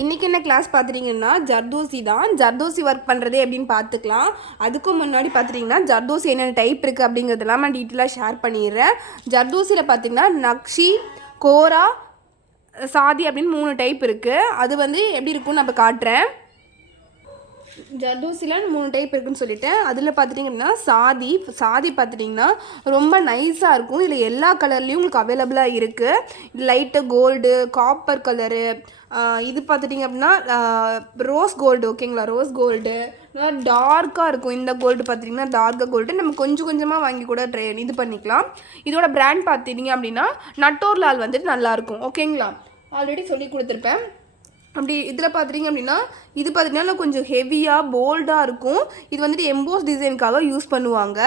இன்றைக்கி என்ன கிளாஸ் பார்த்துட்டிங்கன்னா ஜர்தோசி தான். ஜர்தோசி ஒர்க் பண்ணுறது எப்படின்னு பார்த்துக்கலாம். அதுக்கு முன்னாடி பார்த்துட்டிங்கன்னா ஜர்தோசி என்னென்ன டைப் இருக்குது அப்படிங்கிறதெல்லாம் நான் டீட்டெயிலாக ஷேர் பண்ணிடுறேன். ஜர்தோசியில் பார்த்திங்கன்னா நக்ஷி, கோரா, சாதி அப்படின்னு 3 டைப் இருக்குது. அது வந்து எப்படி இருக்குன்னு நம்ம காட்டுறேன். ஜர்தோசியில் 3 டைப் இருக்குதுன்னு சொல்லிட்டேன். அதில் பார்த்துட்டிங்கன்னா சாதி பார்த்துட்டிங்கன்னா ரொம்ப நைஸாக இருக்கும். இதில் எல்லா கலர்லேயும் உங்களுக்கு அவைலபிளாக இருக்குது. லைட்டு கோல்டு, காப்பர் கலரு, இது பார்த்துட்டிங்க அப்படின்னா ரோஸ் கோல்டு. ஓகேங்களா, ரோஸ் கோல்டு டார்க்காக இருக்கும். இந்த கோல்டு பார்த்துட்டிங்கன்னா டார்க்காக கோல்டு. நம்ம கொஞ்சம் கொஞ்சமாக வாங்கி கூட இது பண்ணிக்கலாம். இதோட பிராண்ட் பார்த்துட்டிங்க அப்படின்னா நட்டோர்லால் வந்துட்டு நல்லாயிருக்கும். ஓகேங்களா, ஆல்ரெடி சொல்லி கொடுத்துருப்பேன். அப்படி இதில் பார்த்துட்டிங்க அப்படின்னா இது பார்த்திங்கன்னா கொஞ்சம் ஹெவியாக போல்டாக இருக்கும். இது வந்துட்டு எம்போஸ் டிசைனுக்காக யூஸ் பண்ணுவாங்க.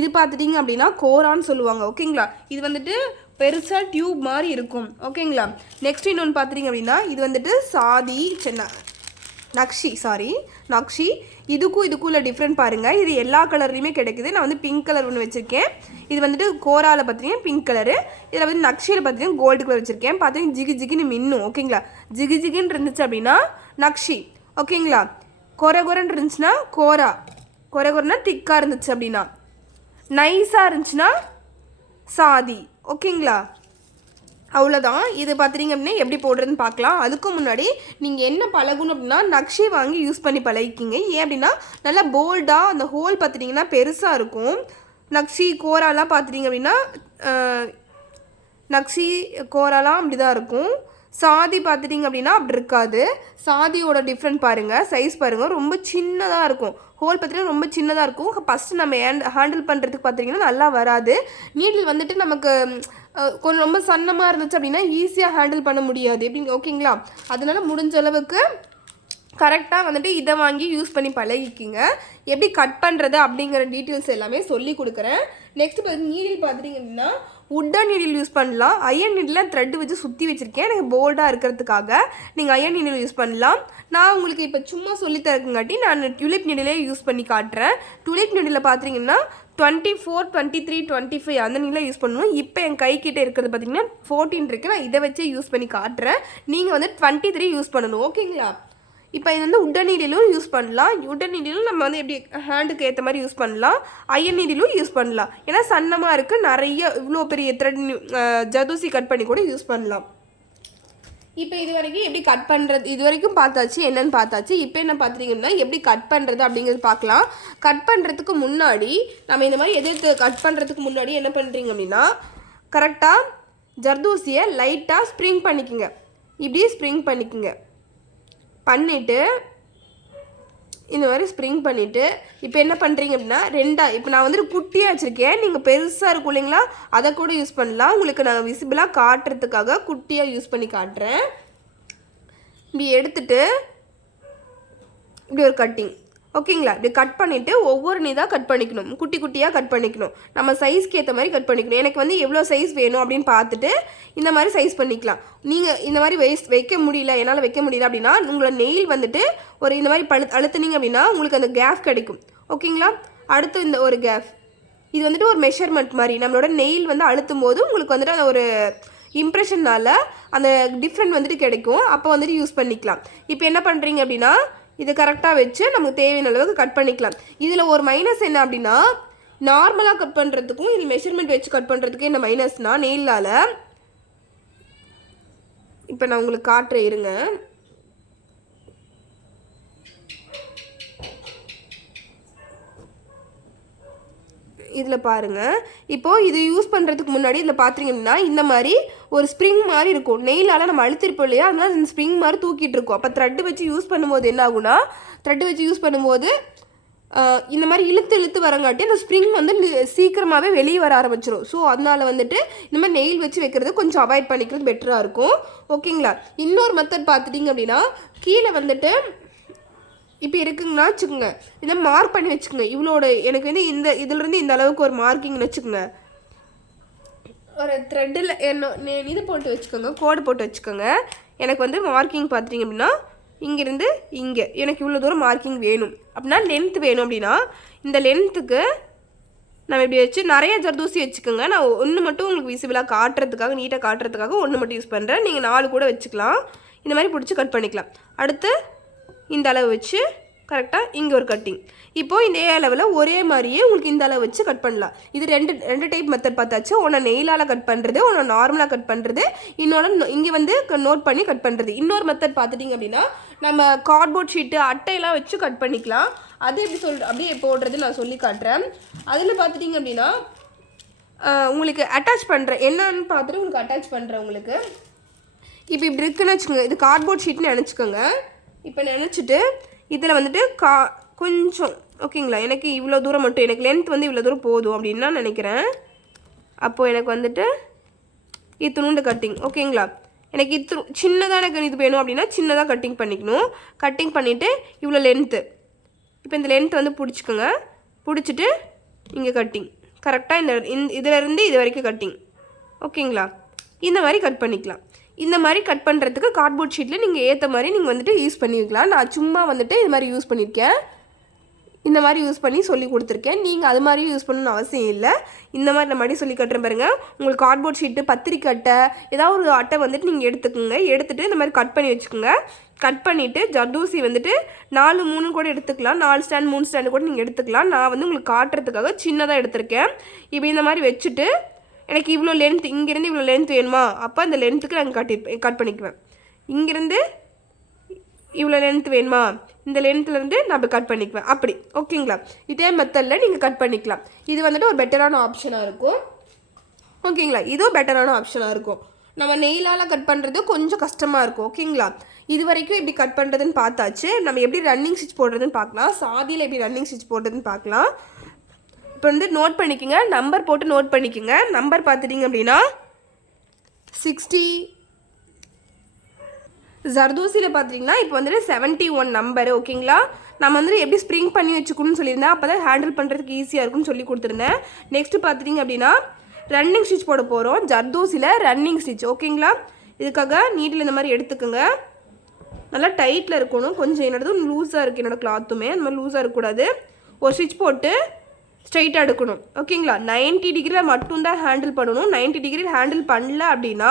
இது பார்த்துட்டிங்க அப்படின்னா கோரான்னு சொல்லுவாங்க. ஓகேங்களா, இது வந்துட்டு பெருசாக டியூப் மாதிரி இருக்கும். ஓகேங்களா, நெக்ஸ்ட் இன்னொன்று பார்த்துட்டிங்க அப்படின்னா இது வந்துட்டு நக்ஷி. இதுக்கும் உள்ள டிஃப்ரெண்ட் பாருங்கள். இது எல்லா கலர்லையுமே கிடைக்குது. நான் வந்து பிங்க் கலர் ஒன்று வச்சுருக்கேன். இது வந்துட்டு கோராவில் பார்த்தீங்கன்னா பிங்க் கலரு. இதில் வந்து நக்ஷியில் பார்த்தீங்கன்னா கோல்டு கலர் வச்சுருக்கேன். பார்த்தீங்கன்னா ஜிகின்னு மின்னும். ஓகேங்களா, ஜிகின்னு இருந்துச்சு அப்படின்னா நக்ஷி. ஓகேங்களா, கொரன்னு இருந்துச்சுன்னா கோரா. கொரன்னா திக்காக இருந்துச்சு அப்படின்னா. நைஸாக இருந்துச்சுன்னா சாதி. ஓகேங்களா, அவ்வளோதான். இது பார்த்துட்டிங்க அப்படின்னா எப்படி போடுறதுன்னு பார்க்கலாம். அதுக்கு முன்னாடி நீங்கள் என்ன பழகணும் அப்படின்னா நக்ஷி வாங்கி யூஸ் பண்ணி பழகிக்கிங்க. ஏன் அப்படின்னா நல்லா போல்டாக அந்த ஹோல் பார்த்துட்டிங்கன்னா பெருசாக இருக்கும். நக்ஷி கோராலாம் பார்த்துட்டிங்க அப்படின்னா நக்ஷி கோராலாம் அப்படி தான் இருக்கும். சாதி பார்த்துட்டிங்க அப்படின்னா அப்படி இருக்காது. சாதியோட டிஃப்ரெண்ட் பாருங்கள், சைஸ் பாருங்கள், ரொம்ப சின்னதாக இருக்கும். ஹோல் பார்த்திங்கன்னா ரொம்ப சின்னதாக இருக்கும். ஃபஸ்ட்டு நம்ம ஹேண்டில் பண்ணுறதுக்கு பார்த்திங்கன்னா நல்லா வராது. நீடில் வந்துட்டு நமக்கு கொஞ்சம் ரொம்ப சன்னமாக இருந்துச்சு அப்படின்னா ஈஸியாக ஹேண்டில் பண்ண முடியாது எப்படிங்க. ஓகேங்களா, அதனால் முடிஞ்ச அளவுக்கு கரெக்டாக வந்துட்டு இதை வாங்கி யூஸ் பண்ணி பழகிக்கிங்க. எப்படி கட் பண்ணுறது அப்படிங்கிற டீட்டெயில்ஸ் எல்லாமே சொல்லி கொடுக்குறேன். நெக்ஸ்ட் நீடில் பார்த்துட்டிங்க அப்படின்னா உட்டன் நீடில் யூஸ் பண்ணலாம். அயன் நீடில் த்ரெட் வச்சு சுற்றி வச்சுருக்கேன் எனக்கு போல்டாக இருக்கிறதுக்காக. நீங்கள் அயன் நீடில் யூஸ் பண்ணலாம். நான் உங்களுக்கு இப்போ சும்மா சொல்லித்தரக்குங்காட்டி நான் டியூலிப் நீடிலே யூஸ் பண்ணி காட்டுறேன். டியூலிப் நீடில் பார்த்திங்கன்னா 24, 23, 25 அந்த நீடில் யூஸ் பண்ணுவோம். இப்போ என் கைக்கிட்ட இருக்கிறது பார்த்திங்கன்னா 14 இருக்குது. நான் இதை வச்சே யூஸ் பண்ணி காட்டுறேன். நீங்கள் வந்து 23 யூஸ் பண்ணணும். ஓகேங்களா, இப்போ இது வந்து உட்டன் நீடிலும் யூஸ் பண்ணலாம். உட்டன் நீடிலும் நம்ம வந்து எப்படி ஹேண்டுக்கு ஏற்ற மாதிரி யூஸ் பண்ணலாம். அயன் நீடிலும் யூஸ் பண்ணலாம். ஏன்னா சன்னமாக இருக்குது, நிறைய இவ்வளோ பெரிய த்ரெட் ஜர்தோசி கட் பண்ணி கூட யூஸ் பண்ணலாம். இப்போ இது வரைக்கும் எப்படி கட் பண்ணுறது இது வரைக்கும் பார்த்தாச்சு, என்னென்னு பார்த்தாச்சு. இப்போ என்ன பார்த்துட்டிங்கன்னா எப்படி கட் பண்ணுறது அப்படிங்கிறது பார்க்கலாம். கட் பண்ணுறதுக்கு முன்னாடி நம்ம இந்த மாதிரி எதிர்த்து கட் பண்ணுறதுக்கு முன்னாடி என்ன பண்ணுறீங்க அப்படின்னா கரெக்டாக ஜர்தோசியை லைட்டாக ஸ்ப்ரிங் பண்ணிக்கோங்க. இப்படி ஸ்ப்ரிங் பண்ணிவிட்டு இந்த மாதிரி ஸ்ப்ரிங் பண்ணிவிட்டு இப்போ என்ன பண்ணுறீங்க அப்படின்னா இப்போ நான் வந்துட்டு குட்டியாக வச்சுருக்கேன். நீங்கள் பெருசாக இருக்கும் இல்லைங்களா, அதை கூட யூஸ் பண்ணலாம். உங்களுக்கு நான் விசிபிளாக காட்டுறதுக்காக குட்டியாக யூஸ் பண்ணி காட்டுறேன். இப்படி எடுத்துகிட்டு இப்படி ஒரு கட்டிங். ஓகேங்களா, இப்படி கட் பண்ணிவிட்டு ஒவ்வொரு நீதாக கட் பண்ணிக்கணும். குட்டி குட்டியாக கட் பண்ணிக்கணும். நம்ம சைஸ்க்கு ஏற்ற மாதிரி கட் பண்ணிக்கணும். எனக்கு வந்து எவ்வளோ சைஸ் வேணும் அப்படின்னு பார்த்துட்டு இந்த மாதிரி சைஸ் பண்ணிக்கலாம். நீங்கள் இந்த மாதிரி வைக்க முடியல, என்னால் வைக்க முடியல அப்படின்னா உங்களோட நெயில் வந்துட்டு ஒரு இந்த மாதிரி அழுத்துனீங்க அப்படின்னா உங்களுக்கு அந்த கேப் கிடைக்கும். ஓகேங்களா, அடுத்து இந்த ஒரு கேப் இது வந்துட்டு ஒரு மெஷர்மெண்ட் மாதிரி நம்மளோட நெயில் வந்து அழுத்தும் போது உங்களுக்கு வந்துட்டு அந்த ஒரு இம்ப்ரெஷனால் அந்த டிஃப்ரெண்ட் வந்துட்டு கிடைக்கும். அப்போ வந்துட்டு யூஸ் பண்ணிக்கலாம். இப்போ என்ன பண்ணுறீங்க அப்படின்னா இதை கரெக்டாக வச்சு நமக்கு தேவையான அளவுக்கு கட் பண்ணிக்கலாம். இதில் ஒரு மைனஸ் என்ன அப்படின்னா நார்மலாக கட் பண்ணுறதுக்கும் இது மெஷர்மெண்ட் வச்சு கட் பண்ணுறதுக்கு என்ன மைனஸ்னால் நெயிலால் இப்போ நான் உங்களுக்கு காட்டுறேன் இருங்க. இதில் பாருங்கள், இப்போது இது யூஸ் பண்ணுறதுக்கு முன்னாடி இதில் பார்த்திங்கன்னா இந்த மாதிரி ஒரு ஸ்ப்ரிங் மாதிரி இருக்கும். நெயிலால் நம்ம அழுத்திருப்போம் இல்லையா, அதனால் இந்த ஸ்ப்ரிங் மாதிரி தூக்கிட்டு இருக்கும். அப்போ த்ரெட்டு வச்சு யூஸ் பண்ணும்போது என்ன ஆகுனா இந்த மாதிரி இழுத்து வரங்காட்டி அந்த ஸ்ப்ரிங் வந்து சீக்கிரமாகவே வெளியே வர ஆரம்பிச்சிடும். ஸோ அதனால் வந்துட்டு இந்த மாதிரி நெயில் வச்சு வைக்கிறது கொஞ்சம் அவாய்ட் பண்ணிக்கிறது பெட்டராக இருக்கும். ஓகேங்களா, இன்னொரு மெத்தட் பார்த்துட்டிங்க அப்படின்னா கீழே வந்துட்டு இப்போ இருக்குங்கன்னா வச்சுக்கோங்க, இதை மார்க் பண்ணி வச்சுக்கோங்க. இவ்வளோட எனக்கு வந்து இதிலிருந்து இந்த அளவுக்கு ஒரு மார்க்கிங்னு வச்சுக்கோங்க. ஒரு த்ரெட்டில் இது போட்டு வச்சுக்கோங்க, கோடு போட்டு வச்சுக்கோங்க. எனக்கு வந்து மார்க்கிங் பார்த்துட்டிங்க அப்படின்னா இங்கேருந்து இங்கே எனக்கு இவ்வளோ தூரம் மார்க்கிங் வேணும் அப்படின்னா லென்த் வேணும் அப்படின்னா இந்த லென்த்துக்கு நம்ம இப்படி வச்சு நிறைய ஜர்தோசி வச்சுக்கோங்க. நான் ஒன்று மட்டும் உங்களுக்கு விசிபிளாக காட்டுறதுக்காக நீட்டாக காட்டுறதுக்காக ஒன்று மட்டும் யூஸ் பண்ணுறேன். நீங்கள் 4 கூட வச்சுக்கலாம். இந்த மாதிரி பிடிச்சி கட் பண்ணிக்கலாம். அடுத்து இந்த அளவு வச்சு கரெக்டாக இங்கே ஒரு கட்டிங். இப்போது இந்த அளவில் ஒரே மாதிரியே உங்களுக்கு இந்த அளவு வச்சு கட் பண்ணலாம். இது ரெண்டு டைப் மெத்தட் பார்த்தாச்சு. ஒன்று நெயிலால் கட் பண்ணுறது, ஒன்று நார்மலாக கட் பண்ணுறது, இன்னொன்று இங்கே வந்து நோட் பண்ணி கட் பண்ணுறது. இன்னொரு மெத்தட் பார்த்துட்டிங்க அப்படின்னா நம்ம கார்ட்போர்ட் ஷீட்டு அட்டையெல்லாம் வச்சு கட் பண்ணிக்கலாம். அது எப்படி அப்படியே போடுறது நான் சொல்லி காட்டுறேன். அதில் பார்த்துட்டிங்க அப்படின்னா உங்களுக்கு அட்டாச் பண்ணுறேன் என்னன்னு பார்த்துட்டு உங்களுக்கு அட்டாச் பண்ணுறேன். உங்களுக்கு இப்போ இப்படி இருக்குன்னு வச்சுக்கோங்க. இது கார்ட்போர்ட் ஷீட்னு நினச்சிக்கோங்க. இப்போ நினச்சிட்டு இதில் வந்துட்டு கொஞ்சம் ஓகேங்களா, எனக்கு இவ்வளோ தூரம் மட்டும், எனக்கு லென்த் வந்து இவ்வளோ தூரம் போதும் அப்படின்னு நான் நினைக்கிறேன். அப்போது எனக்கு வந்துட்டு இத்தினுண்டு கட்டிங் ஓகேங்களா. எனக்கு சின்னதாக எனக்கு இது வேணும் அப்படின்னா சின்னதாக கட்டிங் பண்ணிக்கணும். கட்டிங் பண்ணிவிட்டு இவ்வளோ லென்த்து, இப்போ இந்த லென்த் வந்து பிடிச்சிக்கோங்க. பிடிச்சிட்டு இங்கே கட்டிங் கரெக்டாக இந்த இதிலேருந்து இது வரைக்கும் கட்டிங் ஓகேங்களா. இந்த மாதிரி கட் பண்ணிக்கலாம். இந்த மாதிரி கட் பண்ணுறதுக்கு கார்ட்போர்ட் ஷீட்டில் நீங்கள் ஏற்ற மாதிரி நீங்கள் வந்துட்டு யூஸ் பண்ணிக்கலாம். நான் சும்மா வந்துட்டு இது மாதிரி யூஸ் பண்ணியிருக்கேன். இந்த மாதிரி யூஸ் பண்ணி சொல்லி கொடுத்துருக்கேன். நீங்கள் அது மாதிரி யூஸ் பண்ணணும்னு அவசியம் இல்லை. இந்த மாதிரி நான் மறுபடியும் சொல்லி கட்டுறேன் பாருங்கள். உங்களுக்கு கார்ட்போர்ட் ஷீட்டு, பத்திரிக்கை அட்டை, ஏதாவது ஒரு அட்டை வந்துட்டு நீங்கள் எடுத்துக்கோங்க. எடுத்துகிட்டு இந்த மாதிரி கட் பண்ணி வச்சுக்கோங்க. கட் பண்ணிவிட்டு ஜர்தோசி வந்துட்டு 4-3 கூட எடுத்துக்கலாம். 4 ஸ்டாண்ட் 3 ஸ்டாண்டு கூட நீங்கள் எடுத்துக்கலாம். நான் வந்து உங்களுக்கு காட்டுறதுக்காக சின்னதாக எடுத்திருக்கேன். இப்போ இந்த மாதிரி வச்சுட்டு எனக்கு இவ்வளோ லென்த், இங்கேருந்து இவ்வளோ லென்த் வேணுமா, அப்போ அந்த லென்த்துக்கு நான் கட் பண்ணிக்குவேன். இங்கேருந்து இவ்வளோ லென்த் வேணுமா, இந்த லென்த்துலேருந்து நான் இப்போ கட் பண்ணிக்குவேன். அப்படி ஓகேங்களா. இதே மெத்தடில் நீங்கள் கட் பண்ணிக்கலாம். இது வந்துட்டு ஒரு பெட்டரான ஆப்ஷனாக இருக்கும் ஓகேங்களா. இதுவும் பெட்டரான ஆப்ஷனாக இருக்கும். நம்ம நெயிலால் கட் பண்ணுறது கொஞ்சம் கஷ்டமாக இருக்கும் ஓகேங்களா. இது வரைக்கும் எப்படி கட் பண்ணுறதுன்னு பார்த்தாச்சு. நம்ம எப்படி ரன்னிங் ஸ்டிச் போடுறதுன்னு பார்க்கலாம். சாதியில் எப்படி ரன்னிங் ஸ்டிச் போடுறதுன்னு பார்க்கலாம். இப்போ வந்து நோட் பண்ணிக்கோங்க, நம்பர் போட்டு நோட் பண்ணிக்கோங்க. நம்பர் பார்த்துட்டிங்க அப்படின்னா 60. ஜர்தோசியில் பார்த்துட்டிங்கன்னா இப்போ வந்துட்டு 71 நம்பர் ஓகேங்களா. நம்ம வந்துட்டு எப்படி ஸ்ப்ரிங் பண்ணி வச்சுக்கணும்னு சொல்லியிருந்தேன். அப்போ தான் ஹேண்டில் பண்ணுறதுக்கு ஈஸியாக இருக்குன்னு சொல்லி கொடுத்துருந்தேன். நெக்ஸ்ட்டு பார்த்துட்டிங்க அப்படின்னா ரன்னிங் ஸ்டிச் போட போகிறோம். ஜர்தோசியில் ரன்னிங் ஸ்டிச் ஓகேங்களா. இதுக்காக நீடில் இந்த மாதிரி எடுத்துக்கோங்க. நல்லா டைட்டில் இருக்கணும். கொஞ்சம் என்னோடது லூஸாக இருக்குது, என்னோடய கிளாத்துமே அந்த மாதிரி லூஸாக இருக்கக்கூடாது. ஒரு ஸ்டிச் போட்டு ஸ்ட்ரைட்டாக எடுக்கணும் ஓகேங்களா. 90 டிகிரியில் மட்டும்தான் ஹேண்டில் பண்ணணும். 90 டிகிரியில் ஹேண்டில் பண்ணல அப்படின்னா,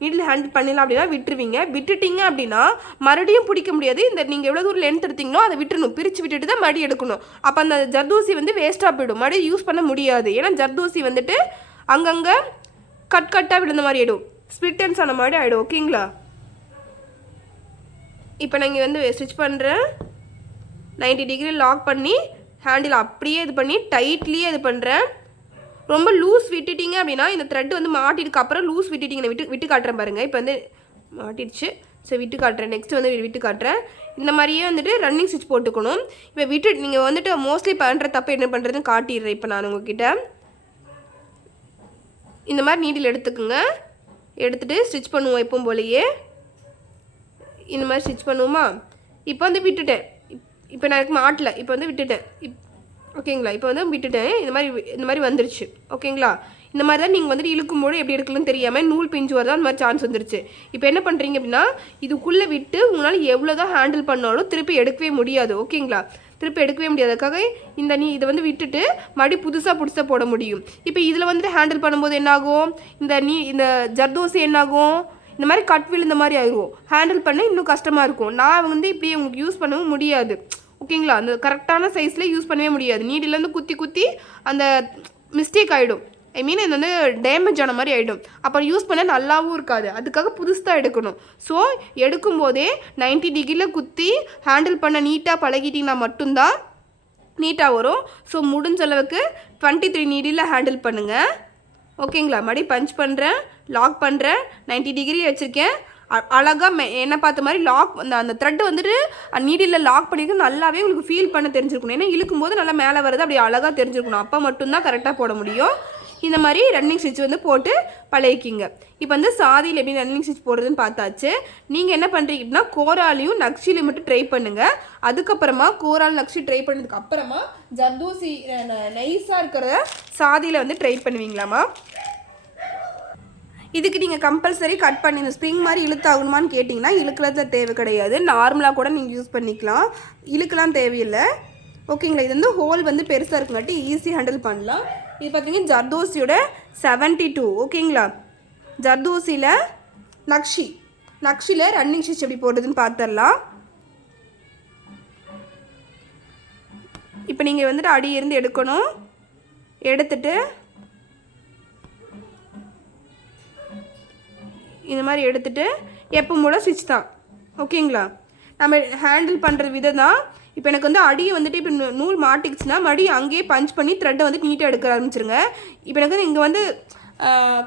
நீடில் ஹேண்டில் பண்ணல அப்படின்னா விட்டுருவீங்க. விட்டுட்டிங்க அப்படின்னா மறுபடியும் பிடிக்க முடியாது. இந்த நீங்கள் எவ்வளோ தூரம் லென்த் எடுத்தீங்களோ அதை விட்டுணும். பிரித்து விட்டுட்டு தான் மறுபடியும் எடுக்கணும். அப்போ அந்த ஜர்தோசி வந்து வேஸ்ட்டாக போயிடும். மறுபடியும் யூஸ் பண்ண முடியாது. ஏன்னா ஜர்தோசி வந்துட்டு அங்கங்கே கட்டாக விழுந்த மாதிரி ஆகிடும், ஸ்பிளிட்டன்ஸ் ஆன மாதிரி ஆகிடும் ஓகேங்களா. இப்போ நான் இங்கே வந்து ஸ்டிச் பண்ணுறேன். 90 டிகிரி லாக் பண்ணி ஹேண்டில் அப்படியே இது பண்ணி டைட்லியே இது பண்ணுறேன். ரொம்ப லூஸ் விட்டுட்டிங்க அப்படின்னா இந்த த்ரெட் வந்து மாட்டிடுக்கு அப்புறம் லூஸ் விட்டுட்டிங்க. விட்டு காட்டுறேன் பாருங்கள். இப்போ வந்து மாட்டிடுச்சு. சரி விட்டு காட்டுறேன். நெக்ஸ்ட் வந்து விட்டு காட்டுறேன். இந்த மாதிரியே வந்துட்டு ரன்னிங் ஸ்டிச் போட்டுக்கணும். இப்போ நீங்கள் வந்துட்டு மோஸ்ட்லி பண்ணுற தப்பு என்ன பண்ணுறதுன்னு காட்டிடுறேன். இப்போ நான் உங்ககிட்ட இந்த மாதிரி நீடில் எடுத்துக்குங்க. எடுத்துகிட்டு ஸ்டிச் பண்ணுவோம் எப்பவும் போலையே. இந்த மாதிரி ஸ்டிச் பண்ணுவோமா. இப்போ வந்து விட்டுட்டேன். இப்போ நான் எனக்கு மாட்டல. இப்போ வந்து விட்டுட்டேன் ஓகேங்களா. இப்போ வந்து விட்டுட்டேன். இந்த மாதிரி வந்துருச்சு ஓகேங்களா. இந்த மாதிரி தான் நீங்கள் வந்துட்டு இழுக்கும்போது எப்படி எடுக்கலன்னு தெரியாமல் நூல் பிஞ்சு வரதான் அந்த மாதிரி சான்ஸ் வந்துருச்சு. இப்போ என்ன பண்ணுறீங்க அப்படின்னா இதுக்குள்ளே விட்டு உங்களால் எவ்வளோ தான் ஹேண்டில் பண்ணாலும் திருப்பி எடுக்கவே முடியாது ஓகேங்களா. திருப்பி எடுக்கவே முடியாது. அதுக்காக இதை வந்து விட்டுட்டு மறுபடியும் புதுசாக போட முடியும். இப்போ இதில் வந்துட்டு ஹேண்டில் பண்ணும்போது என்னாகும், இந்த ஜர்தோசி என்னாகும், இந்த மாதிரி கட் விழுந்த மாதிரி ஆகிடும். ஹேண்டில் பண்ண இன்னும் கஷ்டமாக இருக்கும். நான் வந்து இப்படி உங்களுக்கு யூஸ் பண்ணவும் முடியாது ஓகேங்களா. அந்த கரெக்டான சைஸில் யூஸ் பண்ணவே முடியாது. நீடிலேருந்து குத்தி அந்த மிஸ்டேக் ஆகிடும். ஐ மீன் இது வந்து டேமேஜ் ஆன மாதிரி ஆகிடும். அப்புறம் யூஸ் பண்ண நல்லாவும் இருக்காது. அதுக்காக புதுசாக எடுக்கணும். ஸோ எடுக்கும்போதே 90 டிகிரியில் குத்தி ஹேண்டில் பண்ண நீட்டாக பழகிட்டிங்கன்னா மட்டும்தான் நீட்டாக வரும். ஸோ முடிஞ்ச அளவுக்கு 23 நீடியில் ஹேண்டில் பண்ணுங்கள் ஓகேங்களா. மறுபடியும் பஞ்ச் பண்ணுறேன், லாக் பண்ணுறேன். 90 டிகிரி வச்சுருக்கேன். அழகாக என்ன பார்த்த மாதிரி லாக் அந்த த்ரெட் வந்துட்டு நீடில் லாக் பண்ணியிருக்கணும். நல்லாவே உங்களுக்கு ஃபீல் பண்ண தெரிஞ்சிருக்கணும். ஏன்னா இழுக்கும்போது நல்லா மேலே வருது, அப்படி அழகாக தெரிஞ்சிருக்கணும். அப்போ மட்டும்தான் கரெக்டாக போட முடியும். இந்த மாதிரி ரன்னிங் ஸ்டிச் வந்து போட்டு பழகிக்கிங்க. இப்போ வந்து சாதியில் எப்படி ரன்னிங் ஸ்டிச் போடுறதுன்னு பார்த்தாச்சு. நீங்கள் என்ன பண்ணுறீங்கன்னா கோராலையும் நக்ஷிலையும் மட்டும் ட்ரை பண்ணுங்கள். அதுக்கப்புறமா கோரால் நக்ஷி ட்ரை பண்ணதுக்கு அப்புறமா ஜர்தோசி நைஸாக இருக்கிற சாதியில் வந்து ட்ரை பண்ணுவீங்களாமா. இதுக்கு நீங்கள் கம்பல்சரி கட் பண்ணி இந்த ஸ்ப்ரிங் மாதிரி இழுத்தாகணுமான்னு கேட்டிங்கன்னா இழுக்கிறதுல தேவை கிடையாது. நார்மலாக கூட நீங்கள் யூஸ் பண்ணிக்கலாம். இழுக்கலாம் தேவையில்லை ஓகேங்களா. இது வந்து ஹோல் வந்து பெருசாக இருக்குங்காட்டி ஈஸி ஹேண்டில் பண்ணலாம். இது பார்த்தீங்கன்னா ஜர்தோசியோட 72 ஓகேங்களா. ஜர்தோசியில் நக்ஷி நக்ஷியில் ரன்னிங் ஸ்டிச் எப்படி போடுறதுன்னு பார்த்துடலாம். இப்போ நீங்கள் வந்துட்டு அடியிருந்து எடுக்கணும். எடுத்துட்டு இந்த மாதிரி எடுத்துட்டு எப்போ போல ஸ்டிச் தான். ஓகேங்களா? நம்ம ஹேண்டில் பண்ணுற விதம் தான். இப்போ எனக்கு வந்து அடியை வந்துட்டு இப்போ நூல் மாட்டிக்கிச்சுன்னா மறுபடியும் அங்கேயே பஞ்ச் பண்ணி த்ரெட்டை வந்து நீட்டாக எடுக்க ஆரம்பிச்சிருங்க. இப்போ எனக்கு வந்து இங்கே வந்து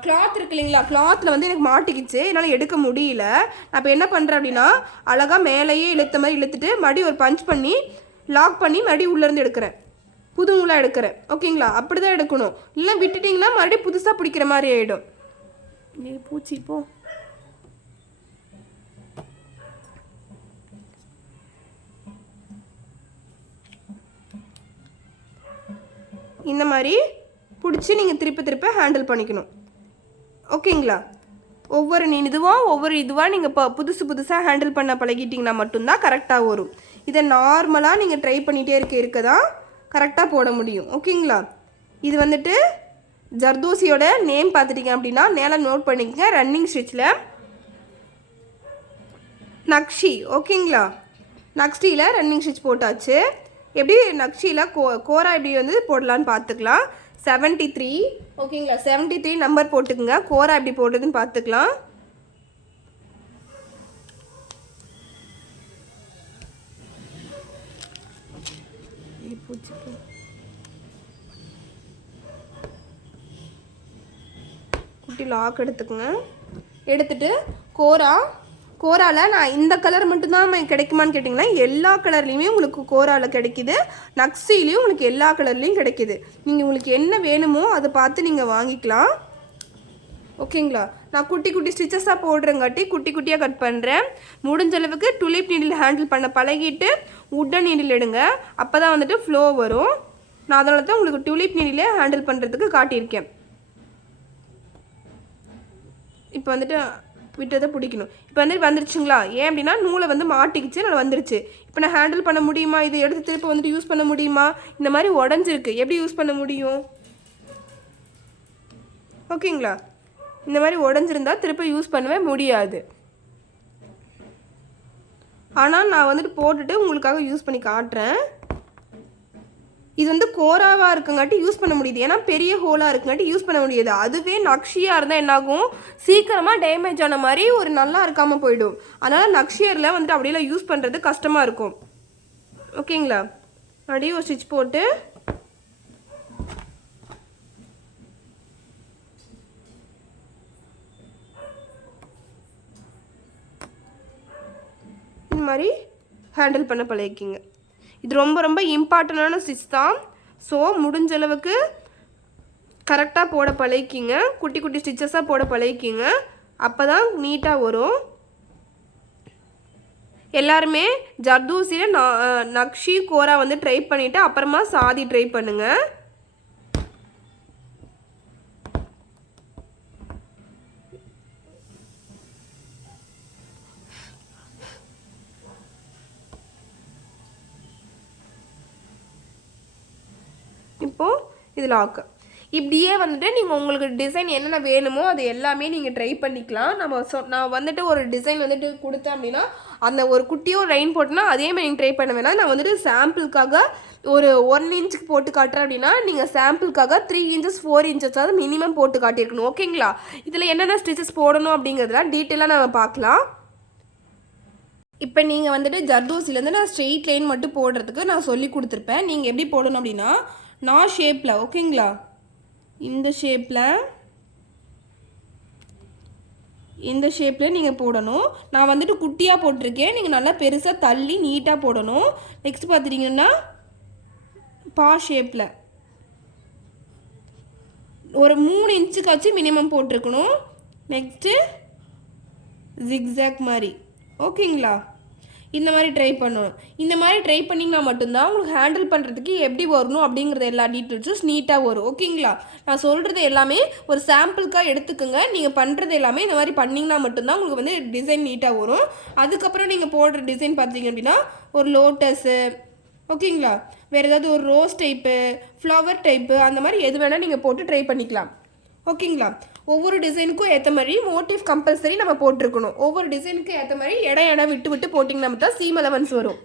கிளாத் இருக்கு இல்லைங்களா, கிளாத்தில் வந்து எனக்கு மாட்டிக்கிச்சு, என்னால் எடுக்க முடியல. நான் இப்போ என்ன பண்ணுறேன் அப்படின்னா அழகாக மேலேயே இழுத்த மாதிரி இழுத்துட்டு மறுபடியும் ஒரு பஞ்ச் பண்ணி லாக் பண்ணி மறுபடியும் உள்ளேருந்து எடுக்கிறேன், புது நூலாக எடுக்கிறேன். ஓகேங்களா? அப்படி தான் எடுக்கணும். இல்லை விட்டுட்டிங்கன்னா மறுபடியும் புதுசாக பிடிக்கிற மாதிரி ஆகிடும். பூச்சி போ. இந்த மாதிரி பிடிச்சி நீங்கள் திருப்ப ஹேண்டில் பண்ணிக்கணும். ஓகேங்களா? ஒவ்வொரு இதுவாக நீங்கள் இப்போ புதுசாக ஹேண்டில் பண்ண பழகிட்டிங்கன்னா மட்டும்தான் கரெக்டாக வரும். இதை நார்மலாக நீங்கள் ட்ரை பண்ணிகிட்டே இருக்க தான் கரெக்டாக போட முடியும். ஓகேங்களா? இது வந்துட்டு ஜர்தோசியோட நேம் பார்த்துட்டிங்க அப்படின்னா மேலே நோட் பண்ணிக்கங்க. ரன்னிங் ஸ்டிச்சில் நக்ஷி. ஓகேங்களா? நக்ஷியில் ரன்னிங் ஸ்டிச் போட்டாச்சு. எப்படி நக்ஷியில் கோரா எப்படி வந்து போடலான்னு பார்த்துக்கலாம். 73. ஓகேங்களா? 73 நம்பர் போட்டுக்குங்க. கோரா எப்படி போடுறதுன்னு பார்த்துக்கலாம். குட்டி லாக் எடுத்துக்கோங்க. எடுத்துட்டு கோராவில் நான் இந்த கலர் மட்டும்தான் கிடைக்குமான்னு கேட்டிங்கன்னா எல்லா கலர்லேயுமே உங்களுக்கு கோராவில் கிடைக்கிது. நக்ஷிலையும் உங்களுக்கு எல்லா கலர்லேயும் கிடைக்கிது. நீங்கள் உங்களுக்கு என்ன வேணுமோ அதை பார்த்து நீங்கள் வாங்கிக்கலாம். ஓகேங்களா? நான் குட்டி ஸ்டிச்சஸாக போடுறேங்காட்டி குட்டியாக கட் பண்ணுறேன். முடிஞ்ச அளவுக்கு டுலிப் நீடில் ஹேண்டில் பண்ண பழகிட்டு உட்டன் நீடில் எடுங்க. அப்போ தான் வந்துட்டு ஃப்ளோ வரும். நான் அதனால தான் உங்களுக்கு டுலிப் நீடிலே ஹேண்டில் பண்ணுறதுக்கு காட்டியிருக்கேன். இப்போ வந்துட்டு விட்டதை பிடிக்கணும். இப்போ வந்துருச்சுங்களா? ஏன் அப்படின்னா நூலை வந்து மாட்டிக்கிச்சு, நான் வந்துருச்சு. இப்போ நான் ஹேண்டில் பண்ண முடியுமா? இதை எடுத்து திருப்பி வந்துட்டு யூஸ் பண்ண முடியுமா? இந்த மாதிரி உடஞ்சிருக்கு, எப்படி யூஸ் பண்ண முடியும்? ஓகேங்களா? இந்த மாதிரி உடஞ்சிருந்தா திருப்பி யூஸ் பண்ணவே முடியாது. ஆனால் நான் வந்துட்டு போட்டுட்டு உங்களுக்காக யூஸ் பண்ணி காட்டுறேன். இது வந்து கோராவாக இருக்குங்காட்டி யூஸ் பண்ண முடியுது, ஏன்னா பெரிய ஹோலாக இருக்குங்காட்டி யூஸ் பண்ண முடியாது. அதுவே நக்ஷியாக இருந்தால் என்னாகும், சீக்கிரமாக டேமேஜ் ஆன மாதிரி ஒரு நல்லா இருக்காமல் போயிடும். அதனால் நக்ஷியரில் வந்துட்டு அப்படியெல்லாம் யூஸ் பண்ணுறது கஷ்டமாக இருக்கும். ஓகேங்களா? அப்படியே ஒரு ஸ்டிச் போட்டு இந்த மாதிரி ஹேண்டில் பண்ண பழகிக்கிங்க. இது ரொம்ப இம்பார்ட்டண்டான ஸ்டிச் தான். ஸோ முடிஞ்ச அளவுக்கு கரெக்டாக போட பழகிக்கிங்க. குட்டி ஸ்டிச்சஸாக போட பழகிக்கிங்க. அப்போ தான் நீட்டாக வரும். எல்லாருமே ஜர்தோசியில் நக்ஷி கோரா வந்து ட்ரை பண்ணிவிட்டு அப்புறமா சாதி ட்ரை பண்ணுங்கள். இப்போது இது லாக்கு. இப்படியே வந்துட்டு நீங்கள் உங்களுக்கு டிசைன் என்னென்ன வேணுமோ அது எல்லாமே நீங்கள் ட்ரை பண்ணிக்கலாம். நான் வந்துட்டு ஒரு டிசைன் வந்துட்டு கொடுத்தேன் அப்படின்னா அந்த ஒரு குட்டியோ ரெயின் போட்டுனா அதே மாதிரி நீங்கள் ட்ரை பண்ண வேணாம். நான் வந்துட்டு சாம்பிளுக்காக ஒரு 1 இன்ச்சுக்கு போட்டு காட்டுறேன் அப்படின்னா நீங்கள் சாம்பிளுக்காக 3 இன்ச்சஸ் 4 இன்ச்சஸாவது மினிமம் போட்டு காட்டியிருக்கணும். ஓகேங்களா? இதில் என்னென்ன ஸ்டிச்சஸ் போடணும் அப்படிங்கிறதுலாம் டீட்டெயிலாக நம்ம பார்க்கலாம். இப்போ நீங்கள் வந்துட்டு ஜர்தோசிலேருந்து நான் ஸ்ட்ரெயிட் லைன் மட்டும் போடுறதுக்கு நான் சொல்லி கொடுத்துருப்பேன். நீங்கள் எப்படி போடணும் அப்படின்னா நான் ஷேப்பில், ஓகேங்களா, இந்த ஷேப்பில் நீங்கள் போடணும். நான் வந்துட்டு குட்டியாக போட்டிருக்கேன், நீங்கள் நல்லா பெருசாக தள்ளி நீட்டாக போடணும். நெக்ஸ்ட் பார்த்துட்டிங்கன்னா பா ஷேப்பில் ஒரு 3 இன்ச்சுக்காச்சு மினிமம் போட்டிருக்கணும். நெக்ஸ்ட்டு ஜிக்ஸாக் மாதிரி. ஓகேங்களா? இந்த மாதிரி ட்ரை பண்ணணும். இந்த மாதிரி ட்ரை பண்ணிங்கன்னா மட்டும்தான் உங்களுக்கு ஹேண்டில் பண்ணுறதுக்கு எப்படி வரணும் அப்படிங்கிறது எல்லா டீட்டெயில்ஸும் நீட்டாக வரும். ஓகேங்களா? நான் சொல்கிறது எல்லாமே ஒரு சாம்பிளுக்காக எடுத்துக்கோங்க. நீங்கள் பண்ணுறது எல்லாமே இந்த மாதிரி பண்ணிங்கன்னா மட்டும்தான் உங்களுக்கு வந்து டிசைன் நீட்டாக வரும். அதுக்கப்புறம் நீங்கள் போடுற டிசைன் பார்த்தீங்க அப்படின்னா ஒரு லோட்டஸு, ஓகேங்களா, வேறு ஏதாவது ஒரு ரோஸ் டைப்பு, ஃப்ளவர் டைப்பு, அந்த மாதிரி எது வேணால் நீங்கள் போட்டு ட்ரை பண்ணிக்கலாம். ஓகேங்களா? ஒவ்வொரு டிசைனுக்கும் ஏற்ற மாதிரி மோட்டிவ் கம்பல்சரி நம்ம போட்டிருக்கணும். ஒவ்வொரு டிசைனுக்கும் ஏற்ற மாதிரி இடம் விட்டு விட்டு போட்டிங்கன்னா தான் சீம் அலவன்ஸ் வரும்.